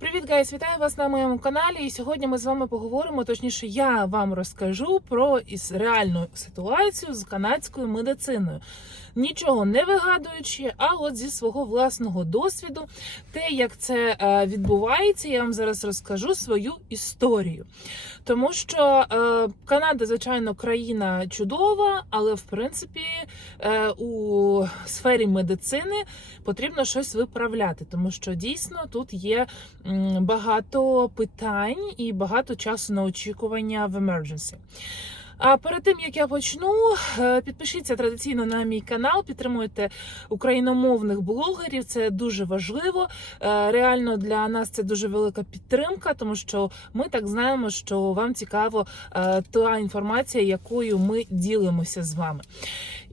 Привіт, гайс! Вітаю вас на моєму каналі. І сьогодні ми з вами поговоримо. Точніше, я вам розкажу про реальну ситуацію з канадською медициною. Нічого не вигадуючи, а от зі свого власного досвіду, те, як це е, відбувається, я вам зараз розкажу свою історію. Тому що е, Канада, звичайно, країна чудова, але в принципі е, у сфері медицини потрібно щось виправляти, тому що дійсно тут є багато питань і багато часу на очікування в emergency. А перед тим як я почну, е, підпишіться традиційно на мій канал, підтримуйте україномовних блогерів. Це дуже важливо. Е, Реально для нас це дуже велика підтримка, тому що ми так знаємо, що вам цікаво е, та інформація, якою ми ділимося з вами.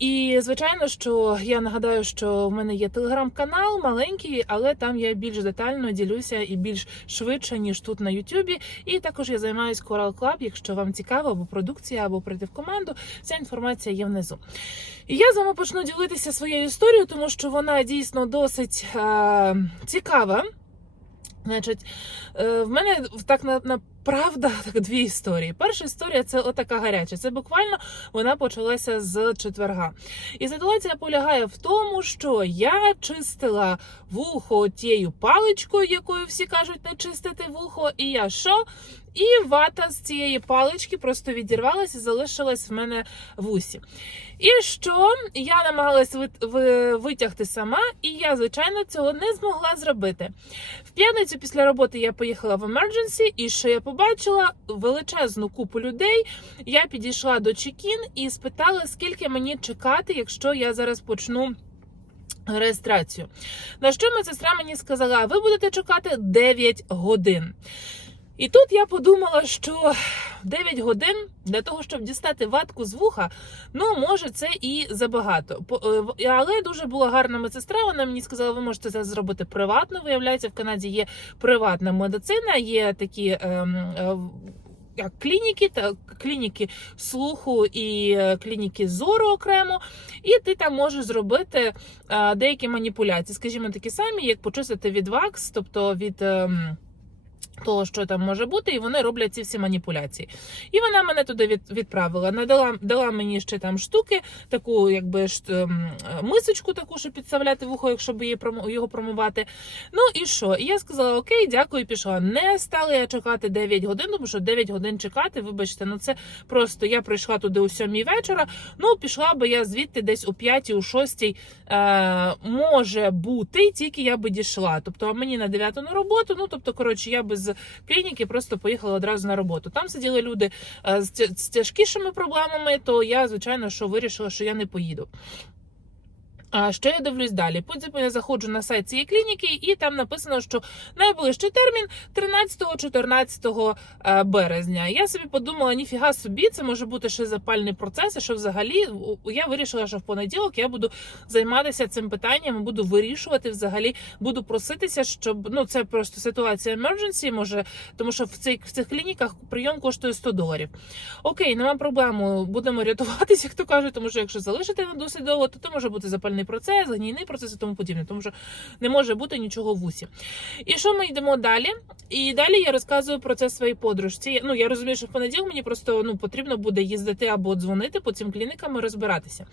І звичайно, що я нагадаю, що в мене є телеграм-канал маленький, але там я більш детально ділюся і більш швидше ніж тут на Ютубі. І також я займаюся Coral Club, якщо вам цікаво, або продукція, або прийти в команду. Вся інформація є внизу. І я з вами почну ділитися своєю історією, тому що вона дійсно досить е- цікава. Значить, е, в мене так на, на правда так дві історії. Перша історія це отака гаряча. Це буквально вона почалася з четверга. І ситуація полягає в тому, що я чистила вухо тією паличкою, якою всі кажуть не чистити вухо. І я що? І вата з цієї палички просто відірвалася і залишилась в мене в усі. І що я намагалась витягти сама, і я, звичайно, цього не змогла зробити. В п'ятницю після роботи я поїхала в emergency, і що я побачила величезну купу людей. Я підійшла до чекін і спитала, скільки мені чекати, якщо я зараз почну. Реєстрацію. На що медсестра мені сказала: ви будете чекати 9 годин. І тут я подумала, що 9 годин для того, щоб дістати ватку з вуха, ну може це і забагато. Е, Але дуже була гарна медсестра. Вона мені сказала, ви можете це зробити приватно. Виявляється, в Канаді є приватна медицина, є такі. ем, е, клініки та клініки слуху і е, клініки зору окремо, і ти там можеш зробити е, деякі маніпуляції, скажімо, такі самі, як почистити від вакс, тобто від. Того, що там може бути, і вони роблять ці всі маніпуляції. І вона мене туди від, відправила. Надала дала мені ще там штуки, таку, якби ж ем, мисочку, таку, щоб підставляти вухо, якщо б її його промивати. Ну і що? І я сказала: Окей, дякую, пішла. Не стала я чекати 9 годин, тому що 9 годин чекати, вибачте, ну це просто я прийшла туди о 7 вечора. Ну, пішла би я звідти десь о 5 о 6 е, може бути, тільки я би дійшла. Тобто мені на 9 на роботу. Ну тобто, коротше, я би з клініки просто поїхала одразу на роботу. Там сиділи люди е, з, тяжкішими проблемами, то я, звичайно, що вирішила, що я не поїду. А що я дивлюсь далі? Потім я заходжу на сайт цієї клініки, і там написано, що найближчий термін 13-14 е, березня. Я собі подумала, ніфіга собі, це може бути ще запальний процес. І що взагалі я вирішила, що в понеділок я буду займатися цим питанням, буду вирішувати взагалі, буду проситися, щоб ну це просто ситуація emergency, може, тому що в цих в цих клініках прийом коштує 100 доларів. Окей, нема проблему. Будемо рятуватися, як то кажуть, тому що якщо залишити на досить довго, то це може бути запальний процес, гнійний процес і тому подібне, тому що не може бути нічого в усі. І що ми йдемо далі? І далі я розказую про це своїй подружці. Ну я розумію, що в понеділок мені просто ну потрібно буде їздити або дзвонити по цим клінікам і розбиратися.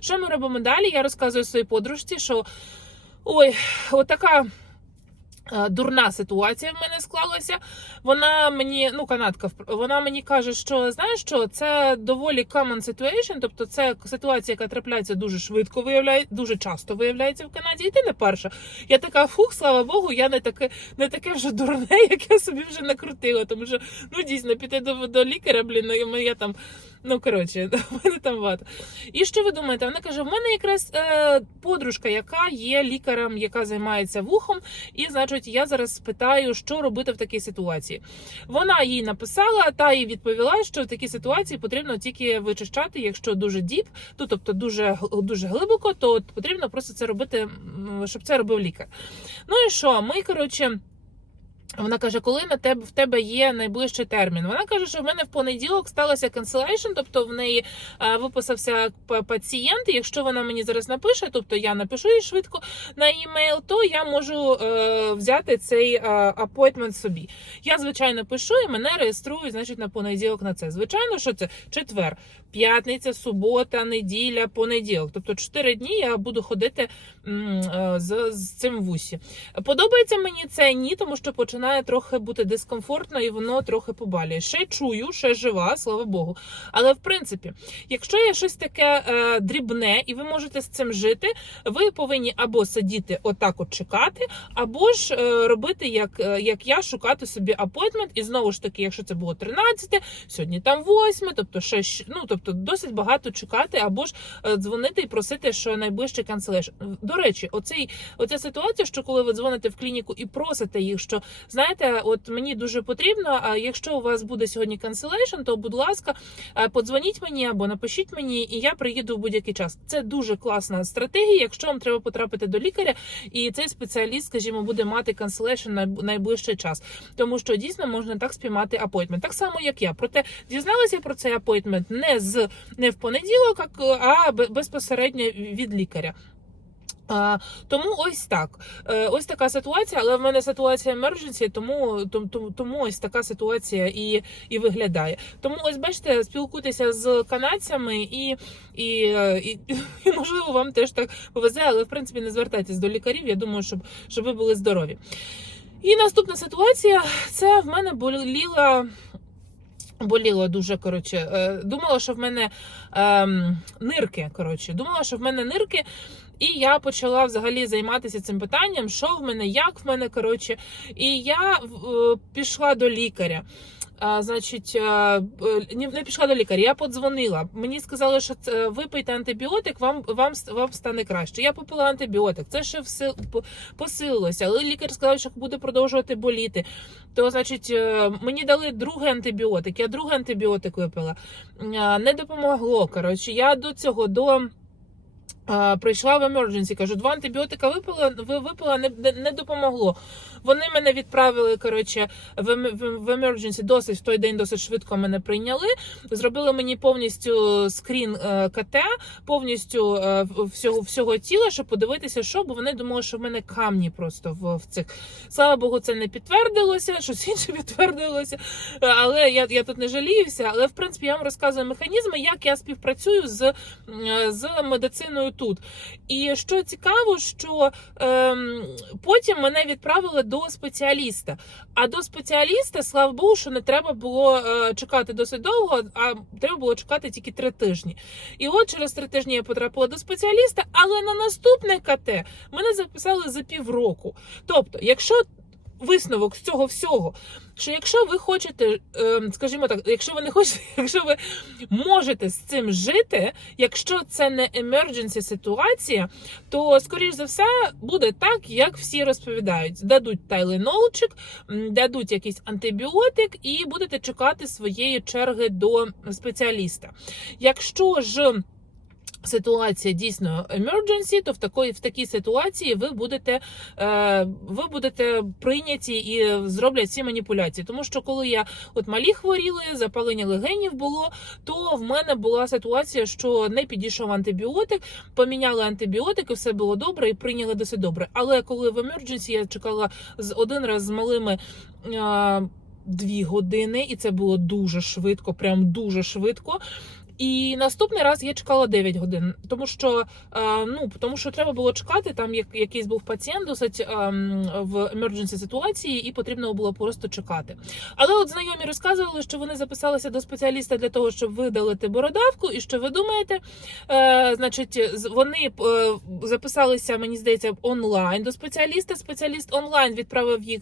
Що ми робимо далі? Я розказую своїй подружці, що ой, отака. Е, Дурна ситуація в мене склалася. Вона мені, ну канадка, вона мені каже, що знаєш що, це доволі common situation, тобто це ситуація, яка трапляється дуже швидко, виявляє, дуже часто виявляється в Канаді. І ти не перша. Я така, фух, слава Богу, я не таке, не таке вже дурне, як я собі вже накрутила. Тому що ну дійсно піти до, до лікаря, блін, ну, я там. Ну, коротше, в мене там вата. І що ви думаєте? Вона каже: в мене якраз е, подружка, яка є лікарем, яка займається вухом, і значить, я зараз спитаю, що робити в такій ситуації. Вона їй написала, та їй відповіла, що в такій ситуації потрібно тільки вичищати, якщо дуже діп, ну тобто дуже дуже глибоко, то потрібно просто це робити, щоб це робив лікар. Ну і що? Ми коротше. Вона каже, коли на тебе в тебе є найближчий термін. Вона каже, що в мене в понеділок сталося cancellation, тобто в неї е, виписався пацієнт. Якщо вона мені зараз напише, тобто я напишу їй швидко на емейл, то я можу е, взяти цей апойтмент собі. Я звичайно пишу і мене реєструють, значить, на понеділок на це. Звичайно, що це четвер, п'ятниця, субота, неділя, понеділок. Тобто чотири дні я буду ходити е, з, з цим в усі. Подобається мені це ні, тому що починає трохи бути дискомфортно і воно трохи побалює. Ще чую, ще жива, слава Богу. Але в принципі, якщо є щось таке е, дрібне, і ви можете з цим жити, ви повинні або сидіти отак, от чекати, або ж е, робити як, е, як я, шукати собі апойтмент. І знову ж таки, якщо це було 13, сьогодні там 8, тобто ще ну тобто досить багато чекати, або ж е, дзвонити і просити, що найближчий канцелеш. До речі, оцей оця ситуація, що коли ви дзвоните в клініку і просите їх, що знаєте, от мені дуже потрібно. А якщо у вас буде сьогодні cancellation, то будь ласка, е, подзвоніть мені або напишіть мені, і я приїду в будь-який час. Це дуже класна стратегія. Якщо вам треба потрапити до лікаря, і цей спеціаліст, скажімо, буде мати cancellation на найближчий час, тому що дійсно можна так спіймати апойтмент. Так само, як я. Проте дізналася про цей апойтмент не з не в понеділок, а- безпосередньо від лікаря. А, тому ось так. Е, ось така ситуація, але в мене ситуація тому, тому, тому, тому ось така ситуація і, і виглядає. Тому ось бачите, спілкуйтеся з канадцями і, і, е, і, і можливо вам теж так повезе, але в принципі не звертайтесь до лікарів. Я думаю, щоб, щоб ви були здорові. І наступна ситуація це в мене боліла. Боліло дуже коротше. е, Думала, що в мене ем, нирки. Коротше, думала, що в мене нирки, і я почала взагалі займатися цим питанням, що в мене, як в мене. Коротше, і я е, пішла до лікаря. А, значить, не пішла до лікаря, я подзвонила. Мені сказали, що це, випийте антибіотик, вам, вам, вам стане краще. Я попила антибіотик, це ще все посилилося. Але лікар сказав, що буде продовжувати боліти. То, значить, е, мені дали другий антибіотик. Я другий антибіотик випила. Не допомогло. Коротше, я до цього до. Е, Прийшла в emergency, кажу, два антибіотика випила, випила, не, не, допомогло. Вони мене відправили коротше, в, ем- emergency досить в той день досить швидко мене прийняли. Зробили мені повністю скрін е, КТ, повністю е, всього, всього тіла, щоб подивитися, що, бо вони думали, що в мене камні просто в, в цих. Слава Богу, це не підтвердилося, щось інше підтвердилося. Але я, я тут не жаліюся. Але в принципі я вам розказую механізми, як я співпрацюю з, з медициною тут. І що цікаво, що ем, потім мене відправили до спеціаліста. А до спеціаліста, слава Богу, що не треба було е, чекати досить довго, а треба було чекати тільки три тижні. І от через три тижні я потрапила до спеціаліста, але на наступне КТ мене записали за півроку. Тобто, якщо висновок з цього всього, що якщо ви хочете, ем, скажімо так, якщо ви не хочете, якщо ви можете з цим жити, якщо це не emergency ситуація, то скоріш за все буде так, як всі розповідають. Дадуть тайленолчик, дадуть якийсь антибіотик, і будете чекати своєї черги до спеціаліста. Якщо ж Ситуація дійсно emergency, то в такої в такій ситуації ви будете е, ви будете прийняті і зроблять всі маніпуляції. Тому що коли я от малі хворіли, запалення легенів було, то в мене була ситуація, що не підійшов антибіотик, поміняли антибіотики, все було добре і прийняли досить добре. Але коли в emergency я чекала з один раз з малими. Е, Дві години, і це було дуже швидко, прям дуже швидко. І наступний раз я чекала 9 годин, тому що е, ну тому що треба було чекати. Там як якийсь був пацієнт досить е, в emergency ситуації, і потрібно було просто чекати. Але от знайомі розказували, що вони записалися до спеціаліста для того, щоб видалити бородавку. І що ви думаєте? Е, значить, вони е, записалися, мені здається, онлайн до спеціаліста. Спеціаліст онлайн відправив їх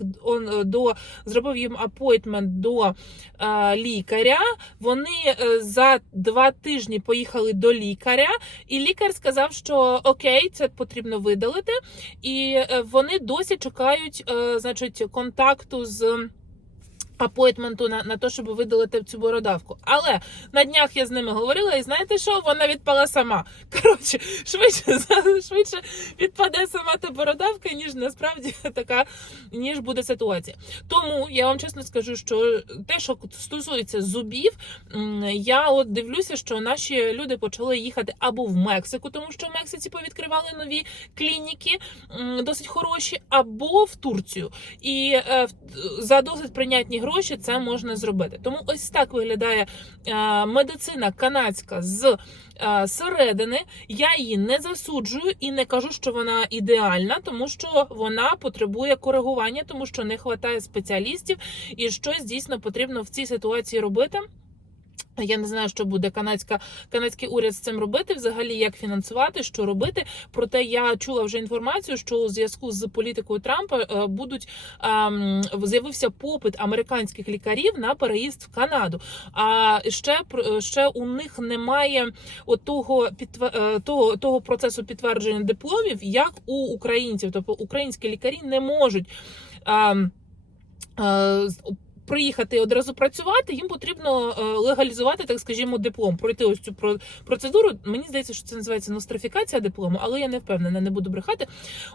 до зробив їм апойтмент до лікаря. Вони за два тижні поїхали до лікаря, і лікар сказав, що окей, це потрібно видалити. І е, вони досі чекають, е, значить, контакту з. апойтменту на, на те, щоб видалити цю бородавку. Але на днях я з ними говорила, і знаєте що? Вона відпала сама. Коротше, швидше швидше відпаде сама та бородавка, ніж насправді така, ніж буде ситуація. Тому я вам чесно скажу, що те, що стосується зубів, я от дивлюся, що наші люди почали їхати або в Мексику, тому що в Мексиці повідкривали нові клініки, досить хороші, або в Турцію. І е, за досить прийнятні гроші це можна зробити. Тому ось так виглядає е, медицина канадська з е, середини. Я її не засуджую і не кажу, що вона ідеальна, тому що вона потребує коригування, тому що не вистачає спеціалістів, і щось дійсно потрібно в цій ситуації робити. Я не знаю, що буде канадська канадський уряд з цим робити, взагалі як фінансувати, що робити. Проте я чула вже інформацію, що у зв'язку з політикою Трампа е, будуть ем, з'явився попит американських лікарів на переїзд в Канаду. А ще пр- ще у них немає от того підтвер- е, того, того процесу підтвердження дипломів, як у українців. Тобто українські лікарі не можуть. ем, е, Приїхати одразу працювати, їм потрібно е, легалізувати, так скажімо, диплом, пройти ось цю процедуру. Мені здається, що це називається нострифікація диплому, але я не впевнена, не буду брехати.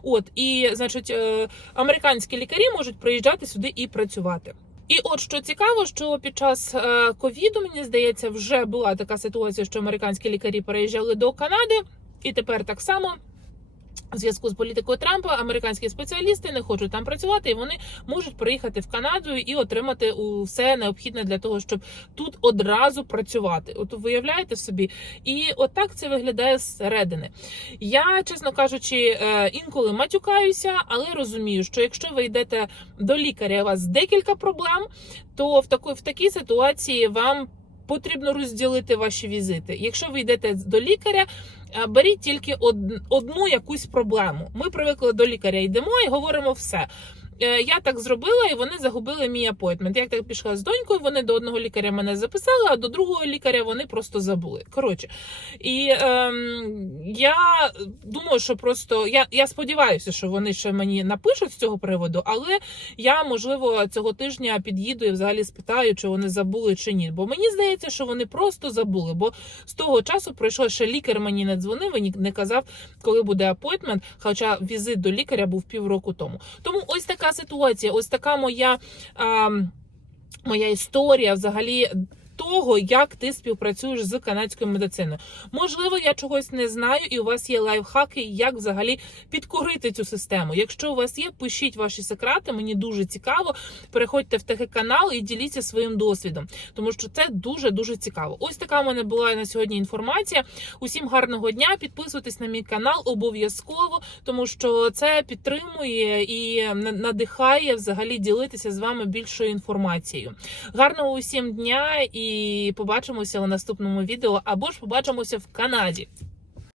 От і значить, е, американські лікарі можуть приїжджати сюди і працювати. І от що цікаво, що під час е, ковіду, мені здається, вже була така ситуація, що американські лікарі переїжджали до Канади, і тепер так само. У зв'язку з політикою Трампа американські спеціалісти не хочуть там працювати, і вони можуть приїхати в Канаду і отримати все необхідне для того, щоб тут одразу працювати. От виявляєте собі, і отак це виглядає зсередини. Я, чесно кажучи, е, інколи матюкаюся, але розумію, що якщо ви йдете до лікаря, у вас декілька проблем, то в такій, в такій ситуації вам потрібно розділити ваші візити. Якщо ви йдете до лікаря, беріть тільки од- одну якусь проблему. Ми привикли до лікаря, йдемо і говоримо все. Е, Я так зробила, і вони загубили мій апойтмент. Я так пішла з донькою. Вони до одного лікаря мене записали, а до другого лікаря вони просто забули. Коротше, і ем, я думаю, що просто я, я сподіваюся, що вони ще мені напишуть з цього приводу, але я можливо цього тижня під'їду і взагалі спитаю, чи вони забули чи ні. Бо мені здається, що вони просто забули. Бо з того часу пройшло ще лікар мені не дзвонив і не казав, коли буде апойтмент. Хоча візит до лікаря був півроку тому. Тому ось така ситуація, ось така моя. А, Моя історія взагалі того, як ти співпрацюєш з канадською медициною. Можливо, я чогось не знаю, і у вас є лайфхаки, як взагалі підкорити цю систему. Якщо у вас є, пишіть ваші секрети. Мені дуже цікаво. Переходьте в ТГ канал і діліться своїм досвідом, тому що це дуже дуже цікаво. Ось така в мене була на сьогодні інформація. Усім гарного дня. Підписуйтесь на мій канал обов'язково, тому що це підтримує і надихає взагалі ділитися з вами більшою інформацією. Гарного усім дня і побачимося у наступному відео або ж побачимося в Канаді.